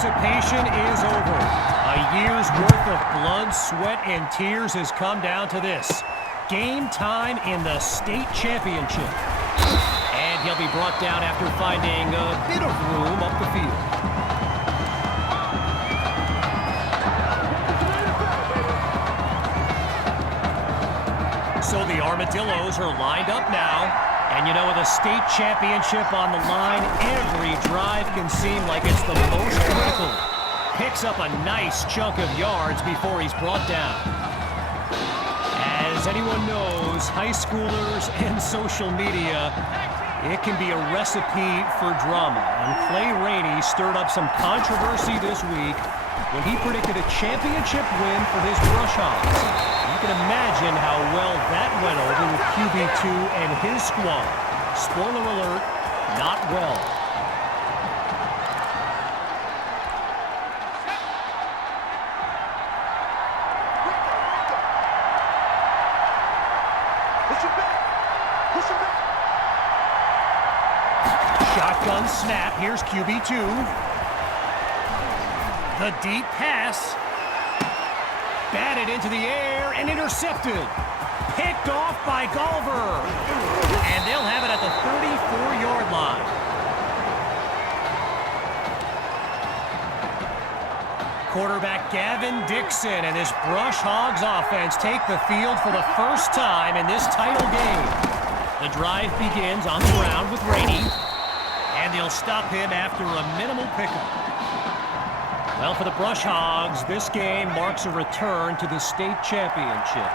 anticipation is over. A year's worth of blood, sweat, and tears has come down to this. Game time in the state championship. And he'll be brought down after finding a bit of room up the field. So the Armadillos are lined up now. And you know, with a state championship on the line, every drive can seem like it's the most critical. Picks up a nice chunk of yards before he's brought down. As anyone knows, high schoolers and social media, it can be a recipe for drama. And Clay Rainey stirred up some controversy this week when he predicted a championship win for his Brush Hogs. You can imagine how well that went over with QB2 and his squad. Spoiler alert, not well. Shotgun snap, here's QB2. The deep pass. Batted into the air and intercepted. Picked off by Golver. And they'll have it at the 34-yard line. Quarterback Gavin Dixon and his Brush Hogs offense take the field for the first time in this title game. The drive begins on the ground with Rainey. And they'll stop him after a minimal pickup. Well, for the Brush Hogs, this game marks a return to the state championship.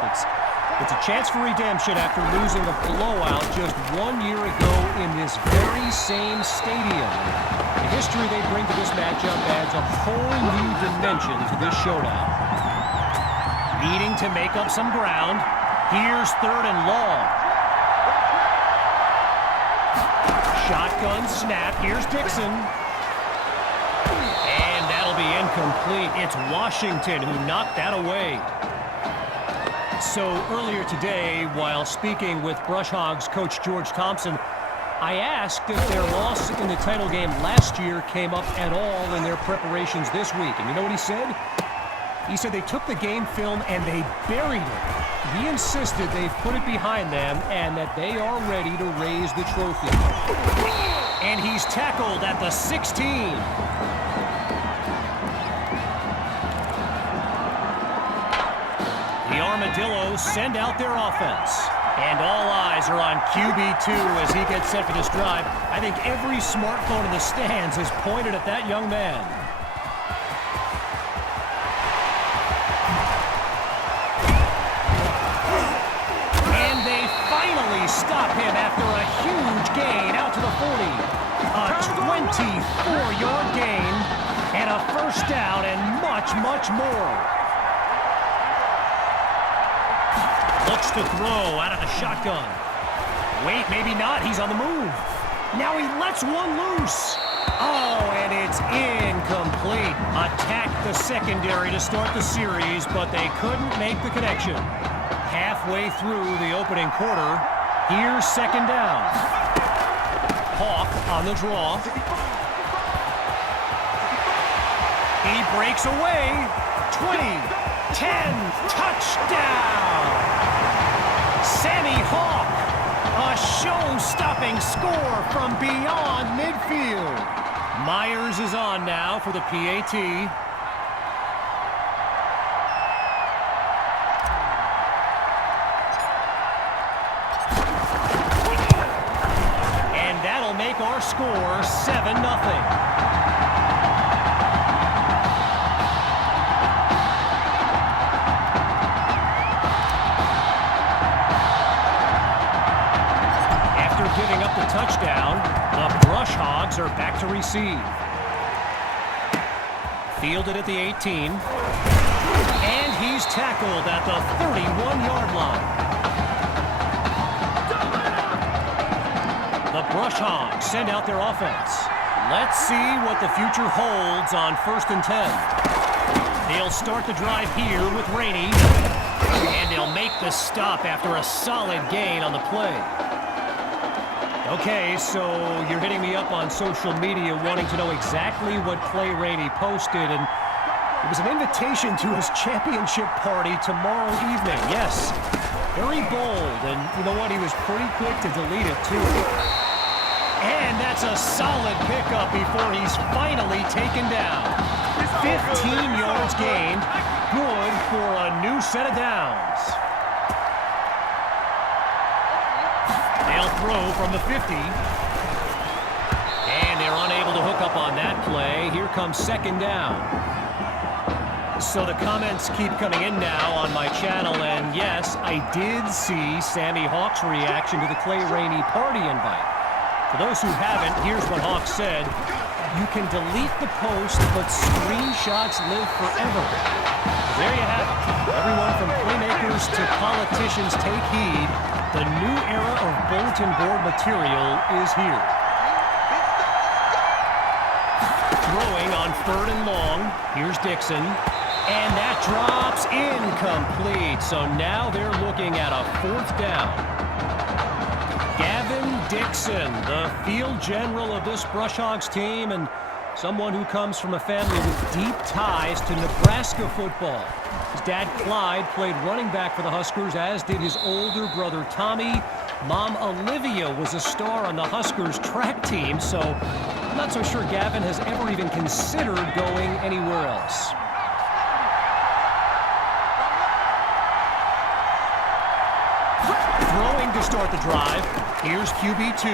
It's a chance for redemption after losing a blowout just 1 year ago in this very same stadium. The history they bring to this matchup adds a whole new dimension to this showdown. Needing to make up some ground, here's 3rd and long. Shotgun snap, here's Dixon. Be incomplete. It's Washington who knocked that away. So earlier today, while speaking with Brush Hogs coach George Thompson, I asked if their loss in the title game last year came up at all in their preparations this week. And you know what he said? He said they took the game film and they buried it. He insisted they've put it behind them and that they are ready to raise the trophy. And he's tackled at the 16. The Armadillos send out their offense. And all eyes are on QB2 as he gets set for this drive. I think every smartphone in the stands is pointed at that young man. And they finally stop him after a huge gain out to the 40. A 24-yard gain and a first down and much, much more. Looks to throw out of the shotgun. Wait, maybe not. He's on the move. Now he lets one loose. Oh, and it's incomplete. Attacked the secondary to start the series, but they couldn't make the connection. Halfway through the opening quarter, here's 2nd down. Hawk on the draw. He breaks away. 20, 10, touchdown! Sammy Hawk, a show-stopping score from beyond midfield. Myers is on now for the PAT. And that'll make our score 7-0. Giving up the touchdown, the Brush Hogs are back to receive. Fielded at the 18. And he's tackled at the 31-yard line. The Brush Hogs send out their offense. Let's see what the future holds on 1st and 10. They'll start the drive here with Rainey. And they'll make the stop after a solid gain on the play. Okay, so you're hitting me up on social media wanting to know exactly what Clay Rainey posted, and it was an invitation to his championship party tomorrow evening. Yes, very bold, and you know what? He was pretty quick to delete it, too. And that's a solid pickup before he's finally taken down. 15 yards gained, good for a new set of downs. They'll throw from the 50. And they're unable to hook up on that play. Here comes second down. So the comments keep coming in now on my channel, and yes, I did see Sammy Hawk's reaction to the Clay Rainey party invite. For those who haven't, here's what Hawk said. You can delete the post, but screenshots live forever. There you have it. Everyone from playmakers to politicians take heed. The new era of bulletin board material is here. Throwing on 3rd and long. Here's Dixon. And that drops incomplete. So now they're looking at a 4th down. Gavin Dixon, the field general of this Brush Hogs team, and someone who comes from a family with deep ties to Nebraska football. His dad, Clyde, played running back for the Huskers, as did his older brother, Tommy. Mom, Olivia, was a star on the Huskers track team, so I'm not so sure Gavin has ever even considered going anywhere else. Throwing to start the drive. Here's QB2.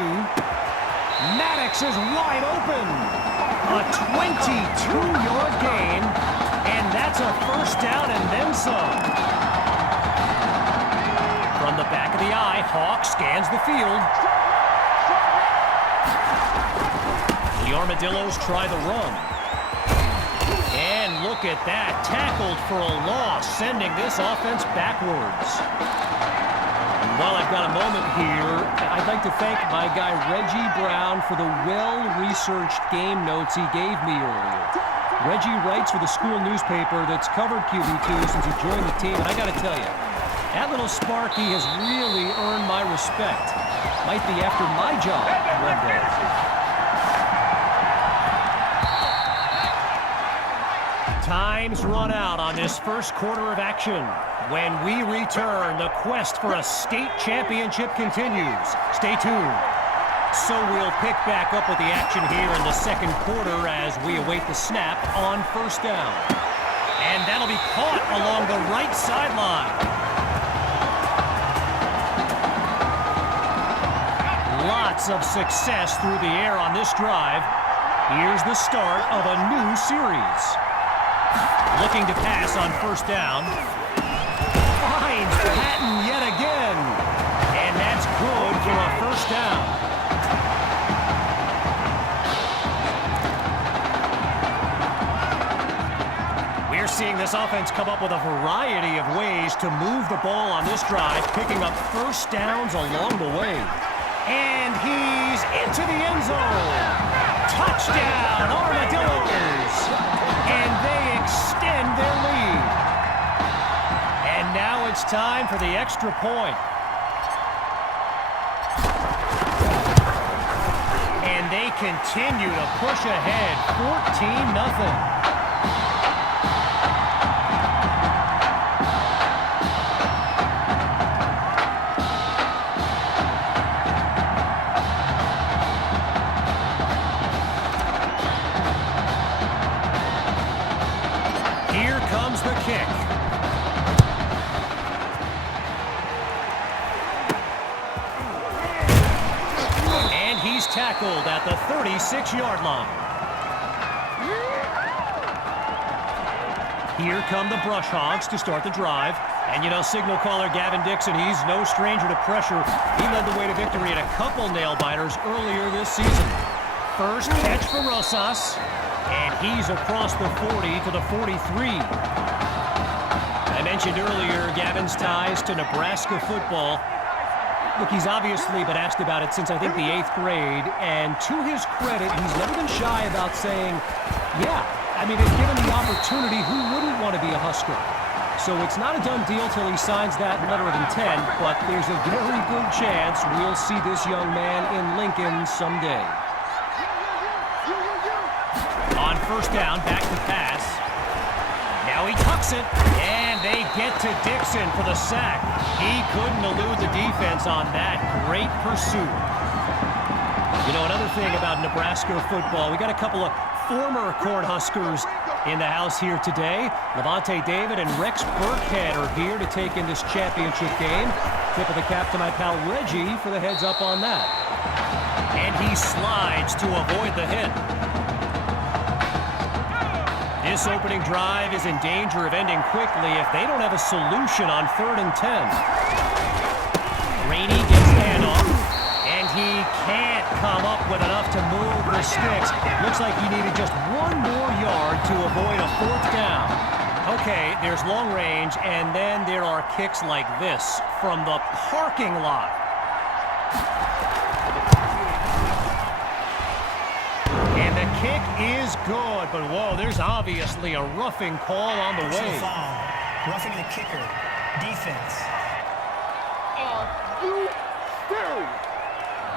Maddox is wide open. A 22-yard gain, and that's a 1st down and then some. From the back of the eye, Hawk scans the field. The Armadillos try the run. And look at that, tackled for a loss, sending this offense backwards. While I've got a moment here, I'd like to thank my guy Reggie Brown for the well-researched game notes he gave me earlier. Reggie writes for the school newspaper that's covered QB2 since he joined the team, and I got to tell you, that little Sparky has really earned my respect. Might be after my job one day. Time's run out on this first quarter of action. When we return, the quest for a state championship continues. Stay tuned. So we'll pick back up with the action here in the second quarter as we await the snap on 1st down. And that'll be caught along the right sideline. Lots of success through the air on this drive. Here's the start of a new series. Looking to pass on 1st down. Finds Patton yet again. And that's good for a 1st down. We're seeing this offense come up with a variety of ways to move the ball on this drive, picking up 1st downs along the way. And he's into the end zone. Touchdown, Armadillos. And they extend their lead. And now it's time for the extra point. And they continue to push ahead, 14-0. Tackled at the 36-yard line. Here come the Brush Hogs to start the drive. And you know, signal caller Gavin Dixon, he's no stranger to pressure. He led the way to victory in a couple nail-biters earlier this season. First catch for Rosas, and he's across the 40 to the 43. I mentioned earlier Gavin's ties to Nebraska football. Look, he's obviously been asked about it since, I think, the 8th grade, and to his credit, he's never been shy about saying, yeah, I mean, if given the opportunity, who wouldn't want to be a Husker? So it's not a done deal till he signs that letter of intent, but there's a very good chance we'll see this young man in Lincoln someday. On first down, back to pass. Now he tucks it, and they get to Dixon for the sack. He couldn't elude the defense on that. Great pursuit. You know, another thing about Nebraska football, we got a couple of former Cornhuskers in the house here today. Levante David and Rex Burkhead are here to take in this championship game. Tip of the cap to my pal Reggie for the heads up on that. And he slides to avoid the hit. This opening drive is in danger of ending quickly if they don't have a solution on 3rd and 10. Rainey gets the handoff, and he can't come up with enough to move the sticks. Looks like he needed just one more yard to avoid a 4th down. Okay, there's long range, and then there are kicks like this from the parking lot. And the kick is good, but whoa, there's obviously a roughing call on the way. Foul. Roughing the kicker. Defense.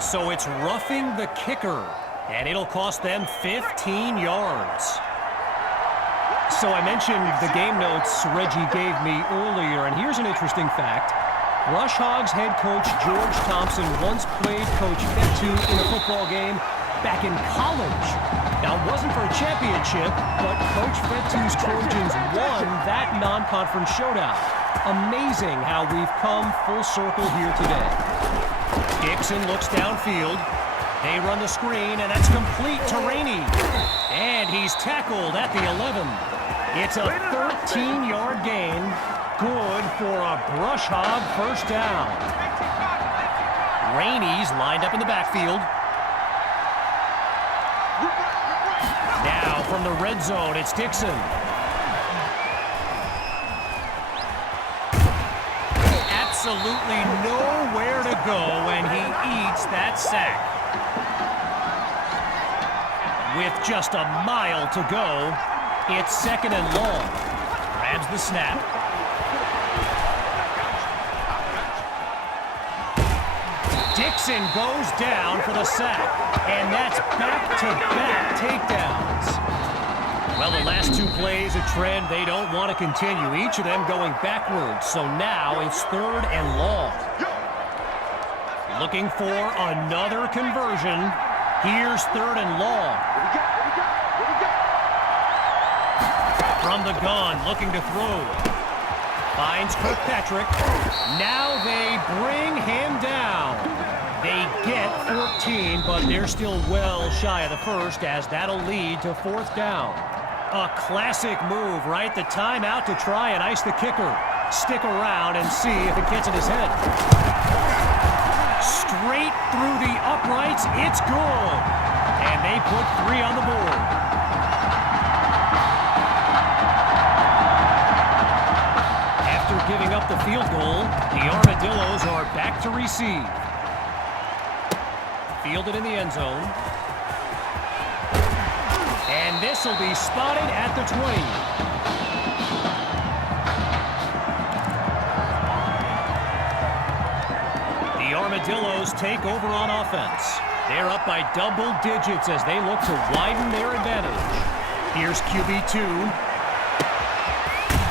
So it's roughing the kicker, and it'll cost them 15 yards. So I mentioned the game notes Reggie gave me earlier, and here's an interesting fact. Rush Hogs head coach George Thompson once played Coach Fetu in a football game back in college. Now, it wasn't for a championship, but Coach Fetu's Trojans won that non-conference showdown. Amazing how we've come full circle here today. Dixon looks downfield. They run the screen, and that's complete to Rainey. And he's tackled at the 11. It's a 13-yard gain. Good for a Brush Hog first down. Rainey's lined up in the backfield. Now from the red zone, it's Dixon. Absolutely nowhere to go when he eats that sack. With just a mile to go, it's 2nd and long. Grabs the snap. Dixon goes down for the sack, and that's back-to-back takedowns. Well, the last 2 plays, a trend they don't want to continue, each of them going backwards, so now it's 3rd and long. Looking for another conversion. Here's 3rd and long. From the gun, looking to throw. Finds Kirkpatrick. Now they bring him down. They get 14, but they're still well shy of the first, as that'll lead to 4th down. A classic move, right? The timeout to try and ice the kicker. Stick around and see if it gets in his head. Straight through the uprights, it's good. And they put 3 on the board. After giving up the field goal, the Armadillos are back to receive. Fielded in the end zone. And this will be spotted at the 20. The Armadillos take over on offense. They're up by double digits as they look to widen their advantage. Here's QB2.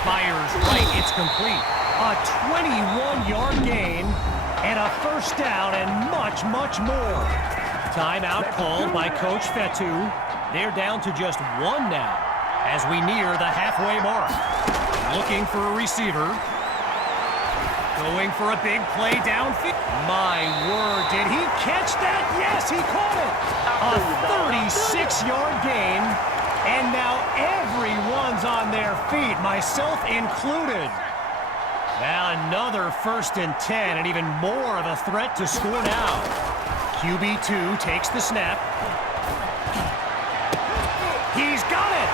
Fires right, it's complete. A 21-yard gain and a first down and much, much more. Timeout called by Coach Fetu. They're down to just 1 now as we near the halfway mark. Looking for a receiver. Going for a big play downfield. My word, did he catch that? Yes, he caught it. A 36-yard gain. And now everyone's on their feet, myself included. Now another 1st and 10, and even more of a threat to score now. QB2 takes the snap. He's got it!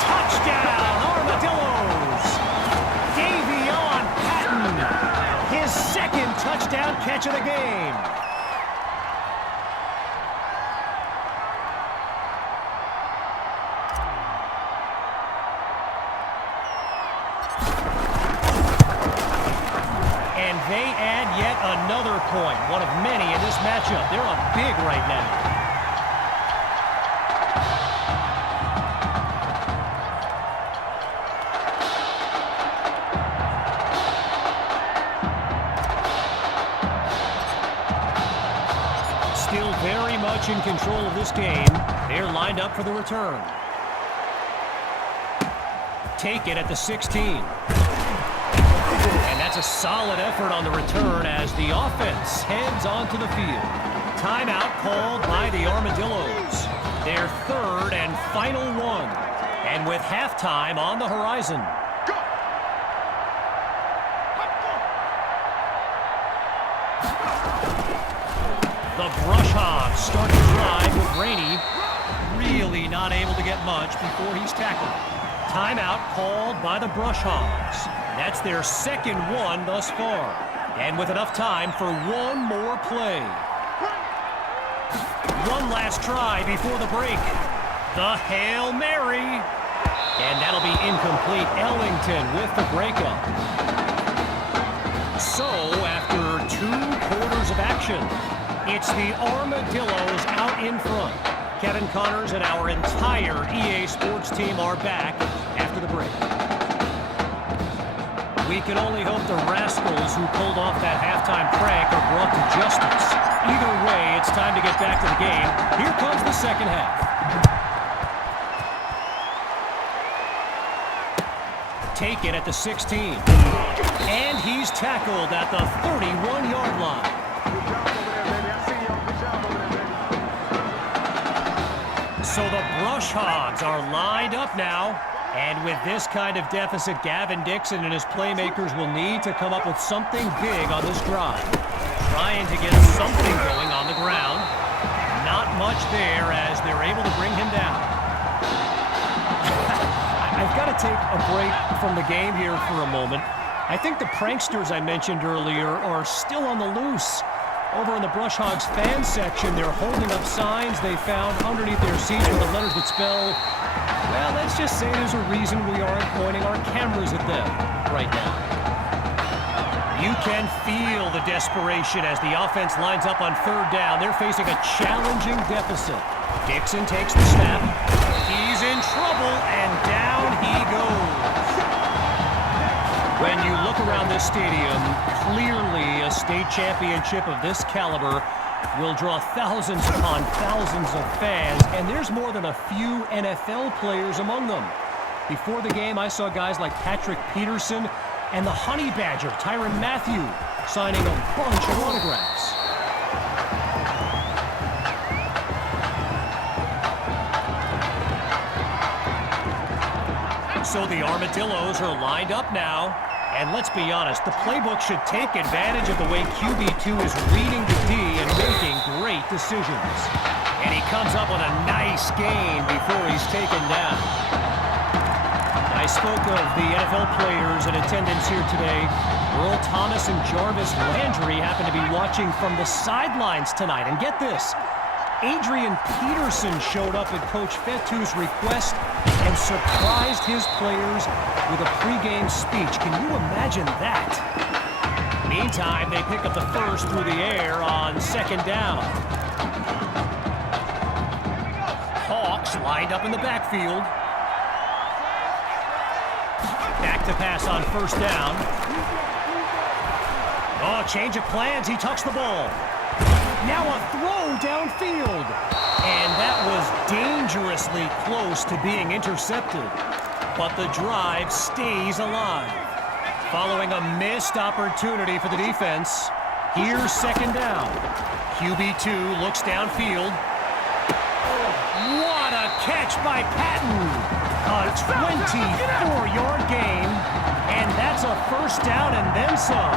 Touchdown, Armadillos! Davion Patton, his 2nd touchdown catch of the game. they add yet another point, one of many in this matchup. They're up big right now. Still very much in control of this game. They're lined up for the return. Take it at the 16. And that's a solid effort on the return as the offense heads onto the field. Timeout called by the Armadillos. Their third and final one. And with halftime on the horizon. The Brush Hogs start to drive with Rainey. Really not able to get much before he's tackled. Timeout called by the Brush Hogs. That's their second one thus far. And with enough time for one more play. One last try before the break. The Hail Mary. And that'll be incomplete. Ellington with the breakup. So, after 2 quarters of action, it's the Armadillos out in front. Kevin Connors and our entire EA Sports team are back after the break. We can only hope the rascals who pulled off that halftime prank are brought to justice. Either way, it's time to get back to the game. Here comes the second half. Take it at the 16. And he's tackled at the 31-yard line. So the Brush Hogs are lined up now. And with this kind of deficit, Gavin Dixon and his playmakers will need to come up with something big on this drive. Trying to get something going on the ground. Not much there as they're able to bring him down. I've got to take a break from the game here for a moment. I think the pranksters I mentioned earlier are still on the loose. Over in the Brush Hogs fan section, they're holding up signs they found underneath their seats with the letters that spell, well, let's just say there's a reason we aren't pointing our cameras at them right now. You can feel the desperation as the offense lines up on third down. They're facing a challenging deficit. Dixon takes the snap. He's in trouble, and down he goes. When you look around this stadium, clearly a state championship of this caliber will draw thousands upon thousands of fans, and there's more than a few NFL players among them. Before the game, I saw guys like Patrick Peterson and the Honey Badger, Tyrann Mathieu, signing a bunch of autographs. So the Armadillos are lined up now. And let's be honest, the playbook should take advantage of the way QB2 is reading the D and making great decisions. And he comes up with a nice gain before he's taken down. I spoke of the NFL players in attendance here today. Earl Thomas and Jarvis Landry happen to be watching from the sidelines tonight. And get this, Adrian Peterson showed up at Coach Fettu's request and surprised his players with a pregame speech. Can you imagine that? Meantime, they pick up the first through the air on second down. Hawks lined up in the backfield. Back to pass on first down. Oh, change of plans. He tucks the ball. Now a throw downfield. And that was dangerously close to being intercepted. But the drive stays alive. Following a missed opportunity for the defense, here's second down. QB2 looks downfield. What a catch by Patton. A 24-yard gain. And that's a first down and then some.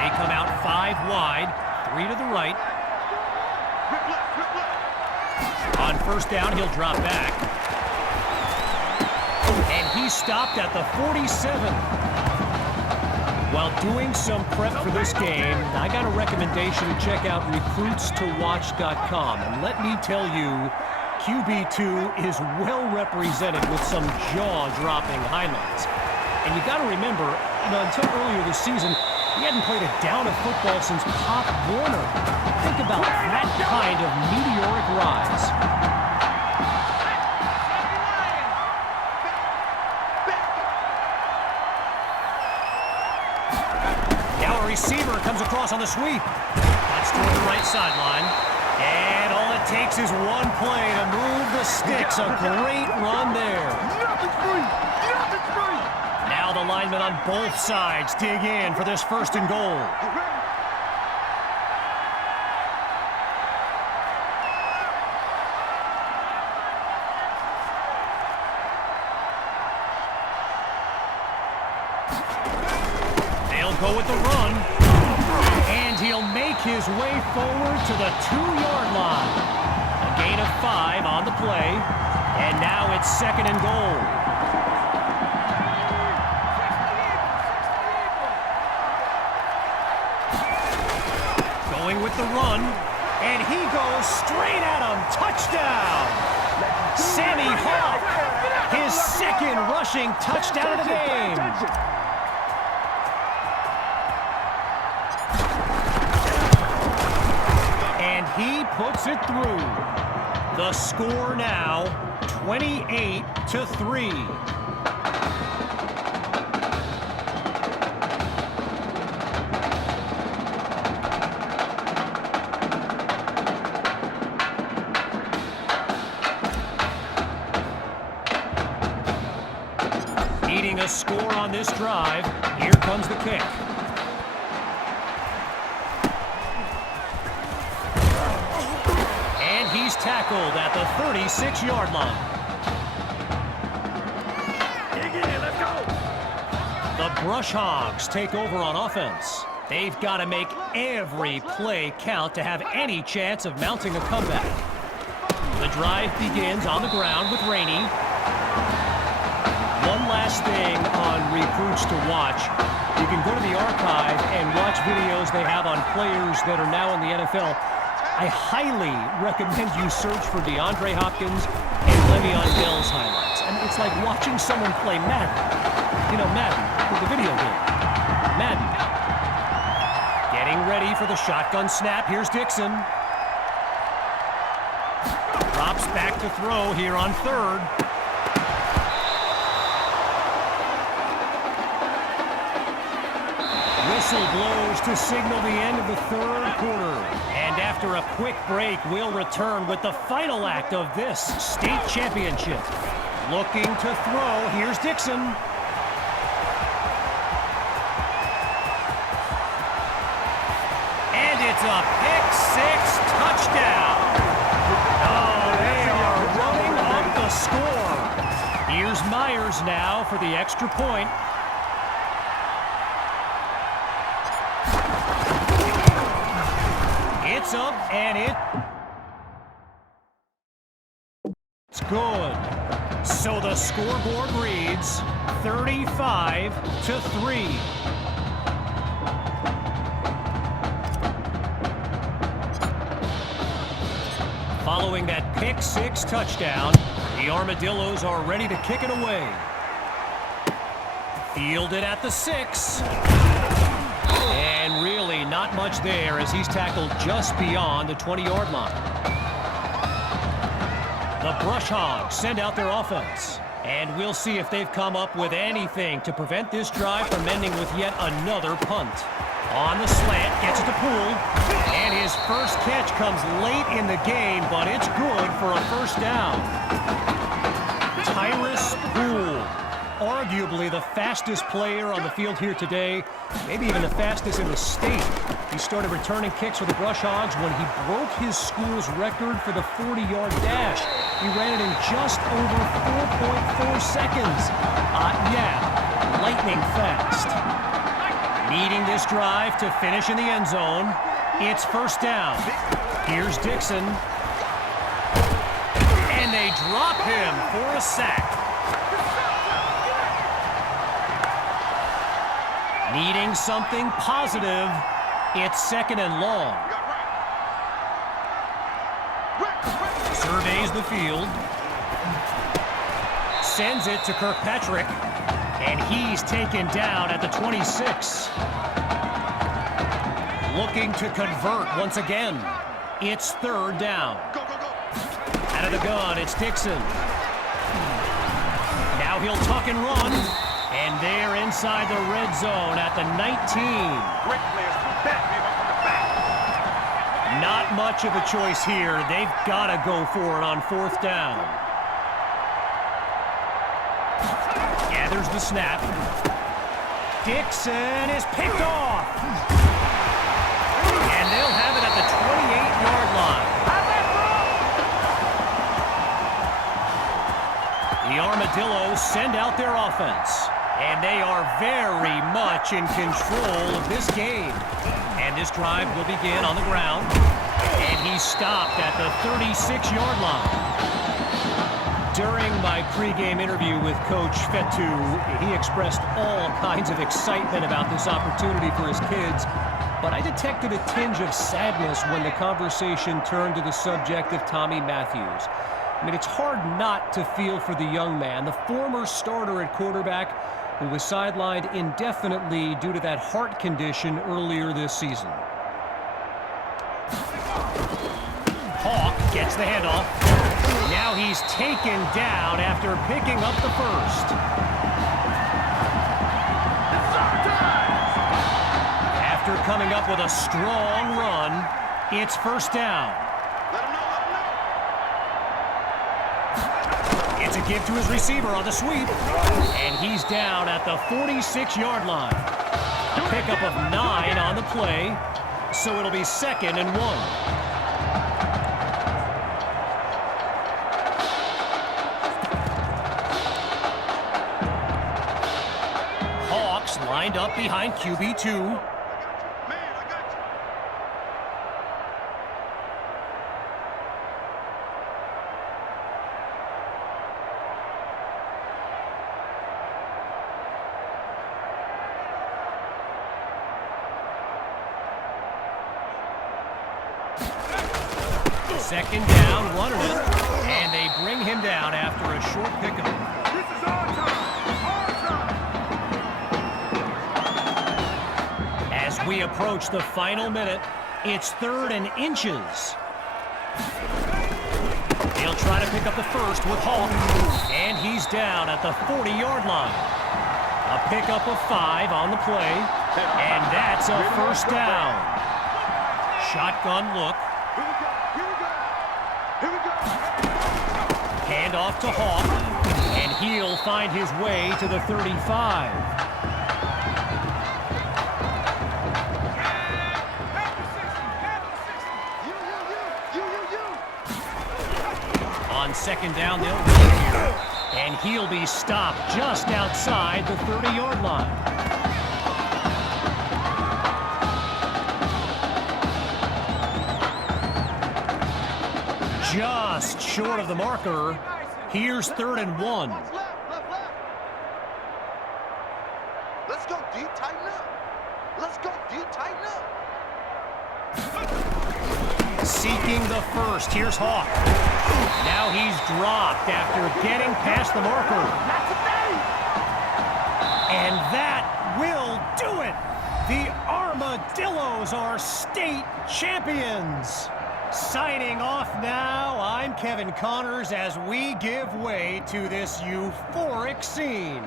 They come out 5 wide. 3 to the right. On first down, he'll drop back. And he's stopped at the 47. While doing some prep for this game, I got a recommendation to check out recruitstowatch.com. And let me tell you, QB2 is well represented with some jaw-dropping highlights. And you got to remember, until earlier this season, He hadn't played a down of football since Pop Warner. Think about that kind of meteoric rise. Now a receiver comes across on the sweep. That's toward the right sideline. And all it takes is one play to move the sticks. A great run there. Now the linemen on both sides dig in for this 1st and goal. They'll go with the run. And he'll make his way forward to the 2-yard line. A gain of 5 on the play. And now it's 2nd and goal. With the run, and he goes straight at him. Touchdown! Sammy Hauck, his 2nd rushing touchdown of the game. And he puts it through. The score now, 28-3. Needing a score on this drive. Here comes the kick. And he's tackled at the 36-yard line. Let's go. The Brush Hogs take over on offense. They've got to make every play count to have any chance of mounting a comeback. The drive begins on the ground with Rainey. One last thing on recruits to watch. You can go to the archive and watch videos they have on players that are now in the NFL. I highly recommend you search for DeAndre Hopkins and Le'Veon Bell's highlights. I mean, it's like watching someone play Madden. You know, Madden, the video game. Madden. Getting ready for the shotgun snap. Here's Dixon. Drops back to throw here on 3rd. Whistle blows to signal the end of the 3rd quarter. And after a quick break, we'll return with the final act of this state championship. Looking to throw, here's Dixon. And it's a pick-6 touchdown. Oh, they are running up the score. Here's Myers now for the extra point. It's up, and it's good. So the scoreboard reads 35-3. Following that pick-6 touchdown, the Armadillos are ready to kick it away. Fielded at the 6. And really not much there as he's tackled just beyond the 20-yard line. The Brush Hogs send out their offense. And we'll see if they've come up with anything to prevent this drive from ending with yet another punt. On the slant, gets it to Poole. And his first catch comes late in the game, but it's good for a 1st down. Tyrus Poole, arguably the fastest player on the field here today, maybe even the fastest in the state. He started returning kicks for the Brush Hogs when he broke his school's record for the 40-yard dash. He ran it in just over 4.4 seconds. Yeah, lightning fast. Needing this drive to finish in the end zone. It's 1st down. Here's Dixon. And they drop him for a sack. Needing something positive, it's 2nd and long. Surveys the field. Sends it to Kirkpatrick. And he's taken down at the 26. Looking to convert once again. It's third down. Out of the gun, it's Dixon. Now he'll tuck and run. And they're inside the red zone at the 19. Not much of a choice here. They've got to go for it on fourth down. Gathers the snap. Dixon is picked off. And they'll have it at the 28-yard line. The Armadillos send out their offense. And they are very much in control of this game. And this drive will begin on the ground. And he's stopped at the 36-yard line. During my pregame interview with Coach Fetu, he expressed all kinds of excitement about this opportunity for his kids. But I detected a tinge of sadness when the conversation turned to the subject of Tommy Matthews. I mean, it's hard not to feel for the young man, the former starter at quarterback, who was sidelined indefinitely due to that heart condition earlier this season. Hawk gets the handoff. Now he's taken down after picking up the first. After coming up with a strong run, it's first down. It's a give to his receiver on the sweep. And he's down at the 46-yard line. A pickup of 9 on the play, so it'll be 2nd and 1. Hawks lined up behind QB2. Second down, running it, and they bring him down after a short pickup. This is our time. As we approach the final minute, it's 3rd and inches. He'll try to pick up the first with Hawk, and he's down at the 40-yard line. A pickup of 5 on the play, and that's a first down. Shotgun look. Hand off to Hawk, and he'll find his way to the 35. On second down, they'll run here, and he'll be stopped just outside the 30-yard line. Just short of the marker. Here's 3rd and 1. Left. Let's go deep, tighten up. Let's go deep, tighten up. Seeking the first. Here's Hawk. Now he's dropped after getting past the marker. And that will do it. The Armadillos are state champions. Signing off now, I'm Kevin Connors as we give way to this euphoric scene.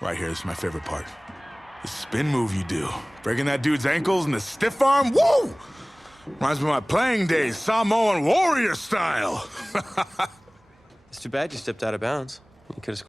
Right here, this is my favorite part. The spin move you do. Breaking that dude's ankles and the stiff arm, woo! Reminds me of my playing days, Samoan warrior style. It's too bad you stepped out of bounds. You could have scored.